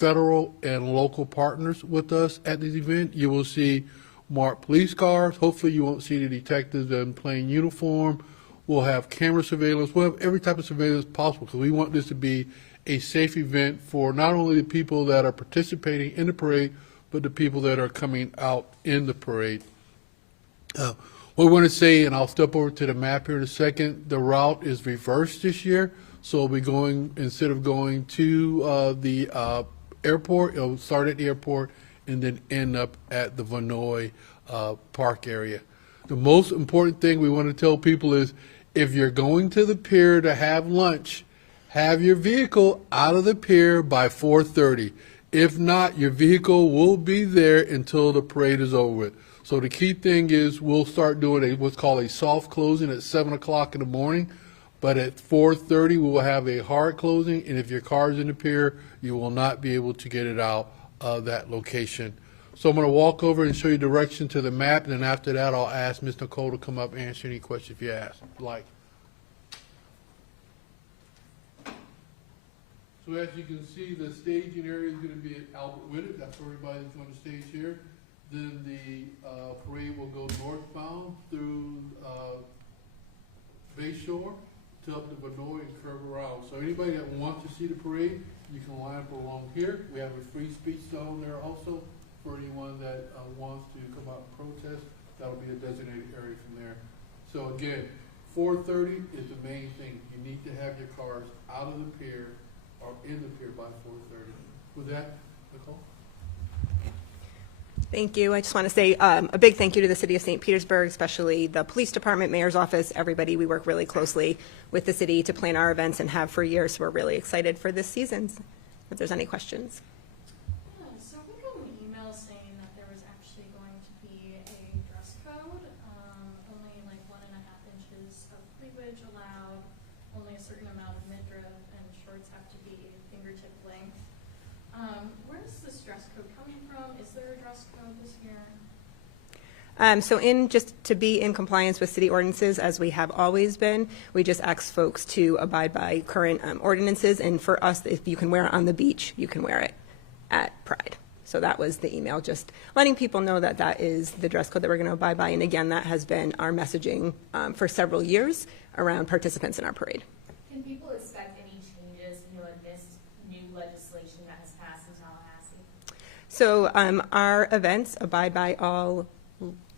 federal and local partners with us at this event. You will see marked police cars. Hopefully you won't see the detectives in plain uniform. We'll have camera surveillance. We'll have every type of surveillance possible because we want this to be a safe event for not only the people that are participating in the parade, but the people that are coming out in the parade. What we want to say, and I'll step over to the map here in a second, the route is reversed this year. So we'll be going, instead of going to the airport, it'll start at the airport and then end up at the Vinoy Park area. The most important thing we want to tell people is if you're going to the pier to have lunch, have your vehicle out of the pier by 4:30. If not, your vehicle will be there until the parade is over with. So the key thing is we'll start doing what's called a soft closing at 7 o'clock in the morning, but at 4:30 we will have a hard closing, and if your car is in the pier, you will not be able to get it out of that location. So I'm going to walk over and show you direction to the map, and then after that I'll ask Ms. Nicole to come up and answer any questions if you like. So as you can see, the staging area is going to be at Albert Whitted. That's where everybody's going to stage here. Then the parade will go northbound through Bayshore to up to Vinoy and curve around. So anybody that wants to see the parade, you can line up along here. We have a free speech zone there also for anyone that wants to come out and protest. That'll be a designated area from there. So again, 4:30 is the main thing. You need to have your cars out of the pier or in the pier by 4:30. With that, Nicole? Thank you. I just want to say a big thank you to the City of St. Petersburg, especially the Police Department, Mayor's Office, everybody. We work really closely with the city to plan our events and have for years. So we're really excited for this season. If there's any questions. Yeah, so we got an email saying that there was actually going to be a dress code, only like 1.5 inches of cleavage allowed, only a certain amount of midriff, and shorts have to be fingertip length. Where's this dress code coming from? Is there a dress code this year? So just to be in compliance with city ordinances, as we have always been, we just ask folks to abide by current ordinances. And for us, if you can wear it on the beach, you can wear it at Pride. So that was the email, just letting people know that that is the dress code that we're going to abide by. And again, that has been our messaging for several years around participants in our parade. Can people expect any changes, in this new legislation that has passed in Tallahassee? So our events abide by all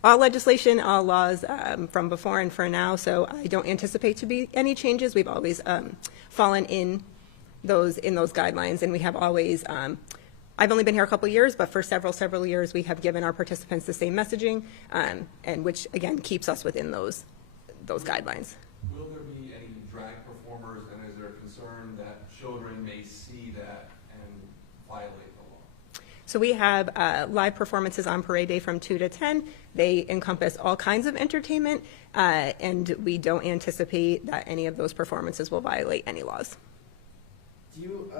legislation, all laws from before and for now. So I don't anticipate to be any changes. We've always fallen in those guidelines, and we have always. I've only been here a couple years, but for several years, we have given our participants the same messaging, and which again keeps us within those guidelines. Will there be any drag performers, and is there a concern that children may see that and violate the law? So we have live performances on parade day from 2 to 10. They encompass all kinds of entertainment, and we don't anticipate that any of those performances will violate any laws. Do you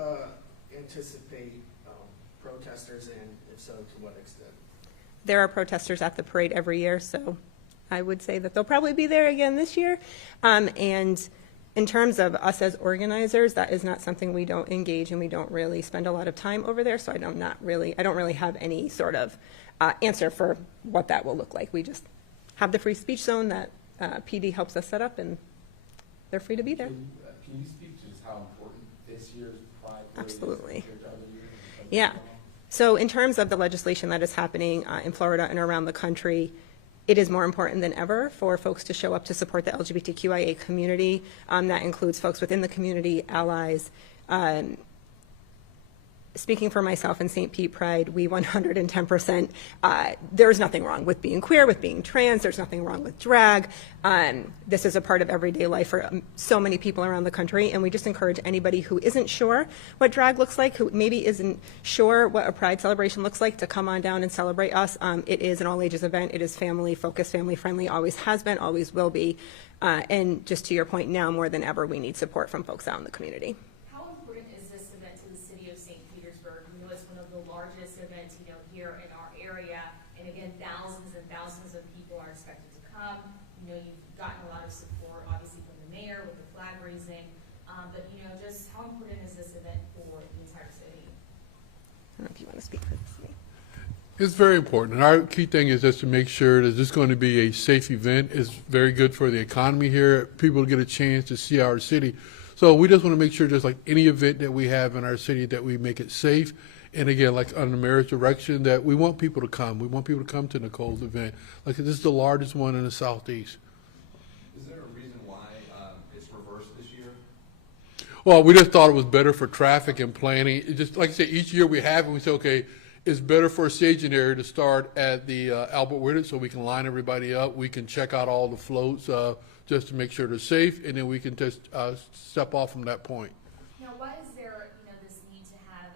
anticipate protesters, and if so, to what extent? There are protesters at the parade every year, so I would say that they'll probably be there again this year. And in terms of us as organizers, that is not something we don't engage in. We don't really spend a lot of time over there, so I don't really have any sort of answer for what that will look like. We just have the free speech zone that PD helps us set up, and they're free to be there. Can you speak to just how important this year's Pride Parade is Absolutely. compared to other years? Yeah. So in terms of the legislation that is happening in Florida and around the country, it is more important than ever for folks to show up to support the LGBTQIA community. That includes folks within the community, allies. Speaking for myself and St. Pete Pride, we 110%, there's nothing wrong with being queer, with being trans, there's nothing wrong with drag. This is a part of everyday life for so many people around the country, and we just encourage anybody who isn't sure what drag looks like, who maybe isn't sure what a Pride celebration looks like, to come on down and celebrate us. It is an all-ages event. It is family-focused, family-friendly, always has been, always will be. And just to your point, now more than ever, we need support from folks out in the community. How important is this event to the city of St. Petersburg? It's one of the largest events, here in our area. And again, thousands and thousands of people are expected to come. You've gotten a lot of support, obviously, from the mayor with the flag raising. But just how important is this event for the entire city? don't know if you want to speak for this. It's very important. And our key thing is just to make sure that this is going to be a safe event. It's very good for the economy here. People get a chance to see our city. So we just want to make sure, just like any event that we have in our city, that we make it safe. And again, like under the mayor's direction, that we want people to come. We want people to come to Nicole's event. Like, this is the largest one in the Southeast. Is there a reason why it's reversed this year? Well, we just thought it was better for traffic and planning. It just, like I said, each year we have it, we say, okay, it's better for a staging area to start at the Albert Whitted, so we can line everybody up. We can check out all the floats just to make sure they're safe, and then we can just step off from that point. Now, why is there, this need to have,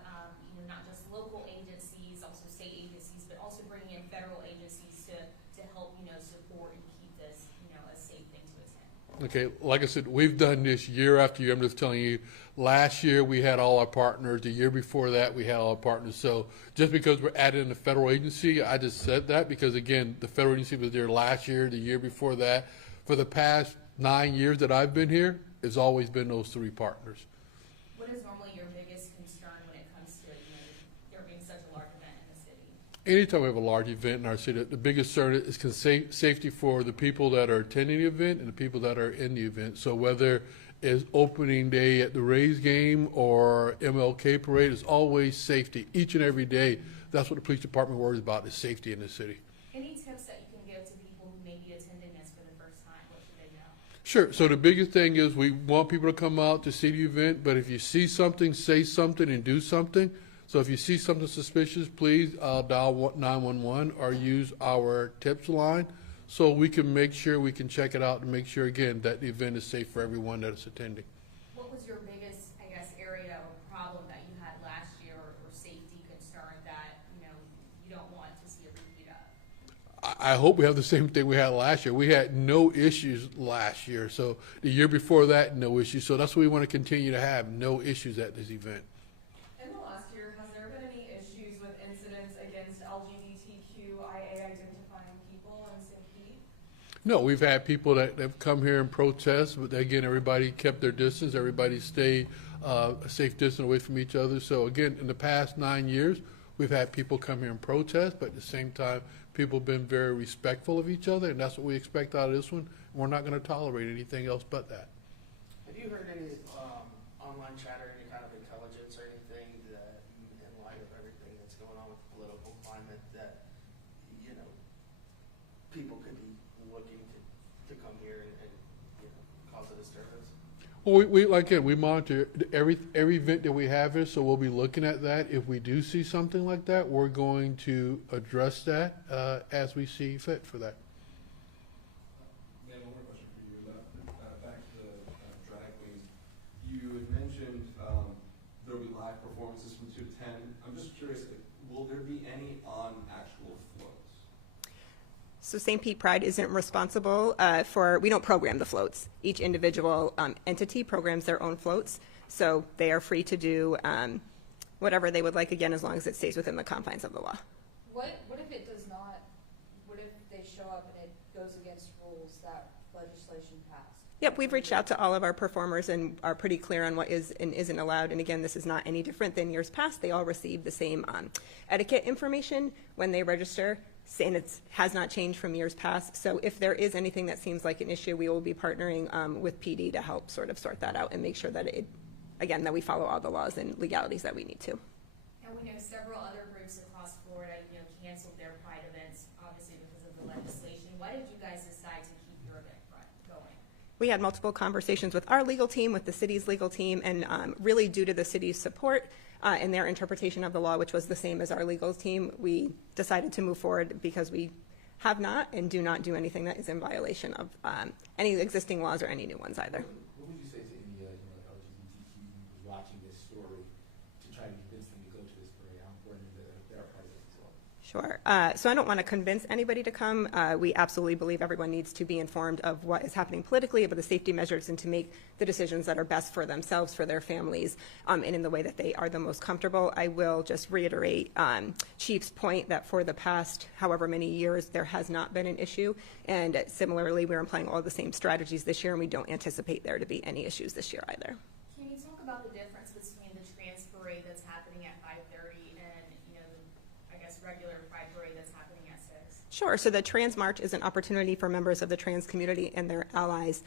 not just local agencies, also state agencies, but also bringing in federal agencies to help, support and keep this, a safe thing to attend? Okay, like I said, we've done this year after year. I'm just telling you, last year we had all our partners. The year before that we had all our partners. So just because we're adding in a federal agency, I just said that because, again, the federal agency was there last year, the year before that. For the past 9 years that I've been here, it's always been those 3 partners. What is normally your biggest concern when it comes to, there being such a large event in the city? Anytime we have a large event in our city, the biggest concern is safety for the people that are attending the event and the people that are in the event. So whether it's opening day at the Rays game or MLK parade, it's always safety each and every day. That's what the police department worries about, is safety in the city. Any tips that you can give to people who may be attending this for the first time? What should they know? Sure. So the biggest thing is we want people to come out to see the event, but if you see something, say something and do something. So if you see something suspicious, please dial 911 or use our tips line so we can make sure we can check it out and make sure, again, that the event is safe for everyone that is attending. What was your biggest, area or problem that you had last year or safety concern that, you don't want to see a repeat of? I hope we have the same thing we had last year. We had no issues last year. So the year before that, no issues. So that's what we want to continue to have, no issues at this event. In the last year, has there been any issues with incidents against LGBTQIA identifying people in St. Pete? No, we've had people that have come here and protest, but again, everybody kept their distance. Everybody stayed a safe distance away from each other. So again, in the past 9 years, we've had people come here and protest, but at the same time, people have been very respectful of each other, and that's what we expect out of this one. We're not going to tolerate anything else but that. Have you heard any online chatter, any kind of intelligence or anything that, in light of everything that's going on with the political climate, that, people could be looking to come here and cause a disturbance? Well, we monitor every event that we have here, so we'll be looking at that. If we do see something like that, we're going to address that as we see fit for that. Man, one more question for you. Back to the drag queens. You had mentioned there'll be live performances from 2 to 10. I'm just curious, will there be any on actual floats? So St. Pete Pride isn't responsible we don't program the floats. Each individual entity programs their own floats, so they are free to do whatever they would like, again, as long as it stays within the confines of the law. What if it does not, what if they show up and it goes against rules that legislation passed? Yep, we've reached out to all of our performers and are pretty clear on what is and isn't allowed. And again, this is not any different than years past. They all receive the same etiquette information when they register, and it has not changed from years past. So if there is anything that seems like an issue, we will be partnering with PD to help sort that out and make sure that that we follow all the laws and legalities that we need to. And we know several other groups across Florida, canceled their Pride events, obviously because of the legislation. Why did you guys decide to keep your event going? We had multiple conversations with our legal team, with the city's legal team, and really due to the city's support and their interpretation of the law, which was the same as our legal team, we decided to move forward because we have not and do not do anything that is in violation of any existing laws or any new ones either. What would you say to any LGBTQ watching this story to try to convince them to go to this parade? How important is it that they're a part of it as well? Sure. So I don't want to convince anybody to come. We absolutely believe everyone needs to be informed of what is happening politically, about the safety measures, and to make the decisions that are best for themselves, for their families, and in the way that they are the most comfortable. I will just reiterate Chief's point that for the past however many years, there has not been an issue. And similarly, we're employing all the same strategies this year, and we don't anticipate there to be any issues this year either. Can you talk about the difference between the trans parade that's happening at 5:30 and regular Pride Parade that's happening at 6? Sure. So the Trans March is an opportunity for members of the trans community and their allies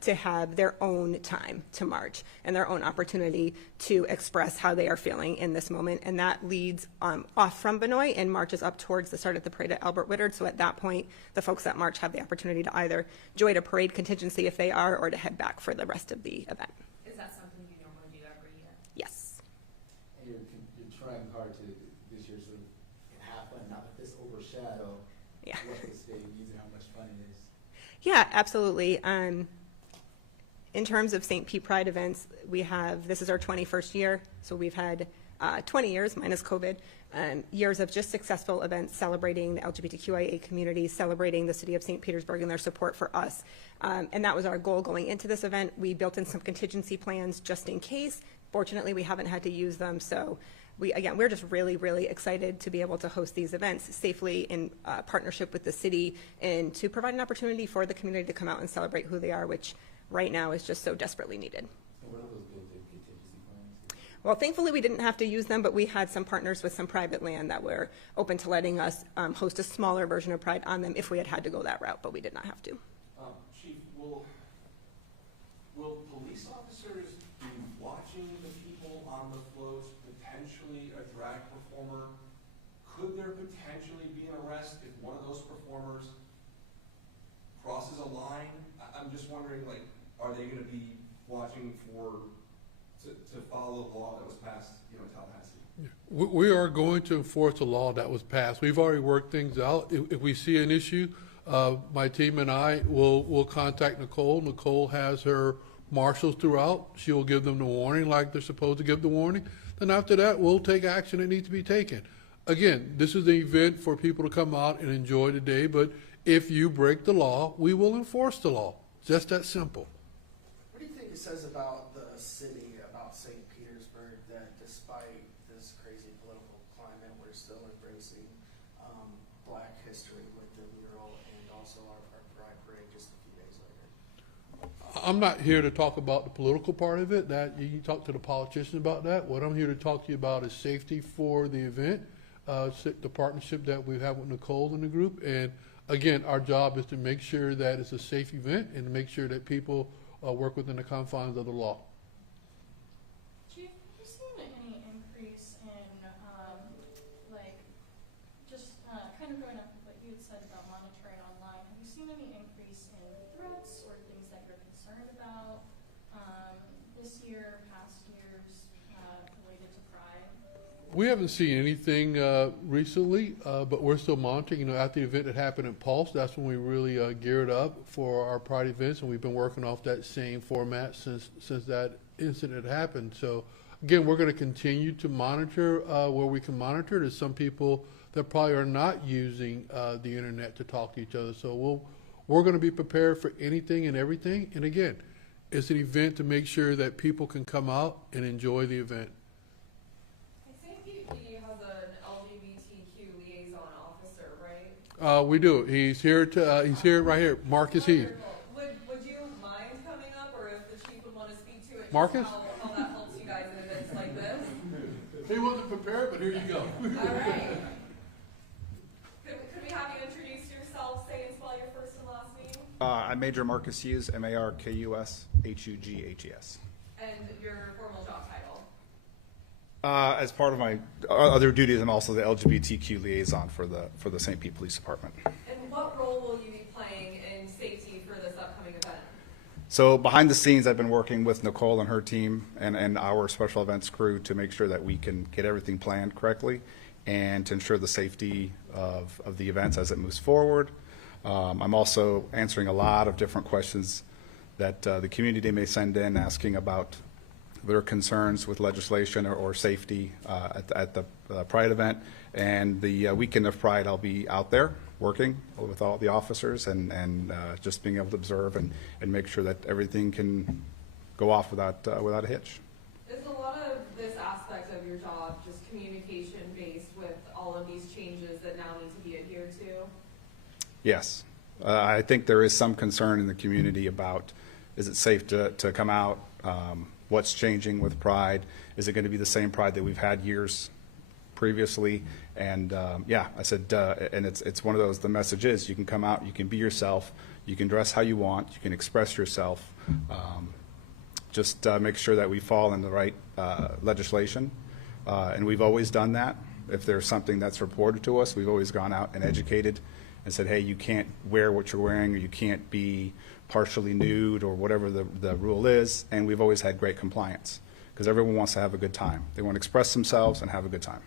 to have their own time to march and their own opportunity to express how they are feeling in this moment. And that leads off from Benoit and marches up towards the start of the parade at Albert Whittard. So at that point, the folks that march have the opportunity to either join a parade contingency if they are, or to head back for the rest of the event. Is that something you normally do every year? Yes. And you're trying hard to this year sort of have fun, not let this overshadow Yeah. what this day means and how much fun it is. Yeah, absolutely. In terms of St. Pete Pride events, this is our 21st year, so we've had 20 years, minus COVID, years of just successful events celebrating the LGBTQIA community, celebrating the city of St. Petersburg and their support for us. And that was our goal going into this event. We built in some contingency plans just in case. Fortunately, we haven't had to use them, so we're just really, really excited to be able to host these events safely in partnership with the city and to provide an opportunity for the community to come out and celebrate who they are, which right now is just so desperately needed. So what are those built-in contingency plans? Well, thankfully, we didn't have to use them, but we had some partners with some private land that were open to letting us host a smaller version of Pride on them if we had to go that route, but we did not have to. Chief, will police officers be watching the people on the floats, potentially a drag performer? Could there potentially be an arrest if one of those performers crosses a line? I'm just wondering, like, are they going to be watching to follow the law that was passed, in Tallahassee? We are going to enforce the law that was passed. We've already worked things out. If we see an issue, my team and I will contact Nicole. Nicole has her marshals throughout. She will give them the warning like they're supposed to give the warning. Then after that, we'll take action that needs to be taken. Again, this is an event for people to come out and enjoy the day, but if you break the law, we will enforce the law. Just that simple. What do you think it says about the city, about St. Petersburg, that despite this crazy political climate, we're still embracing Black history with the mural and also our Pride Parade just a few days later? I'm not here to talk about the political part of it. That you can talk to the politicians about that. What I'm here to talk to you about is safety for the event, the partnership that we have with Nicole and the group, and again, our job is to make sure that it's a safe event and to make sure that people work within the confines of the law. Chief, have you seen any increase in, kind of going up with what you had said about monitoring online, have you seen any increase in threats or things that you're concerned about this year, past years, related to Pride? We haven't seen anything recently, but we're still monitoring. After the event that happened in Pulse, that's when we really geared up for our Pride events, and we've been working off that same format since that incident happened. So, again, we're going to continue to monitor where we can monitor. There's some people that probably are not using the internet to talk to each other. So we're going to be prepared for anything and everything. And again, it's an event to make sure that people can come out and enjoy the event. St. Pete has an LGBTQ liaison officer, right? We do. He's here right here. Marcus Heath. Wonderful. Would you mind coming up, or if the chief would want to speak to it, just Marcus? how that helps you guys in events like this? He wasn't prepared, but here you go. All right. Could we have you introduce yourself, say and spell your first and last name? I'm Major Marcus Hughes, Markushughes, Hughes. And your formal job title? As part of my other duties, I'm also the LGBTQ liaison for the St. Pete Police Department. And what role will you be playing in safety for this upcoming event? So behind the scenes, I've been working with Nicole and her team and our special events crew to make sure that we can get everything planned correctly and to ensure the safety of the events as it moves forward. I'm also answering a lot of different questions that the community may send in asking about their concerns with legislation or safety at the Pride event. And the weekend of Pride, I'll be out there working with all the officers and just being able to observe and make sure that everything can go off without a hitch. Is a lot of this aspect of your job just communication based with all of these changes that now need to be adhered to? Yes. I think there is some concern in the community about, is it safe to come out? What's changing with Pride? Is it going to be the same Pride that we've had years previously. And yeah, I said, and it's one of those, the message is you can come out, you can be yourself, you can dress how you want, you can express yourself. Just make sure that we fall in the right legislation. And we've always done that. If there's something that's reported to us, we've always gone out and educated and said, hey, you can't wear what you're wearing, or you can't be partially nude, or whatever the rule is. And we've always had great compliance because everyone wants to have a good time. They want to express themselves and have a good time.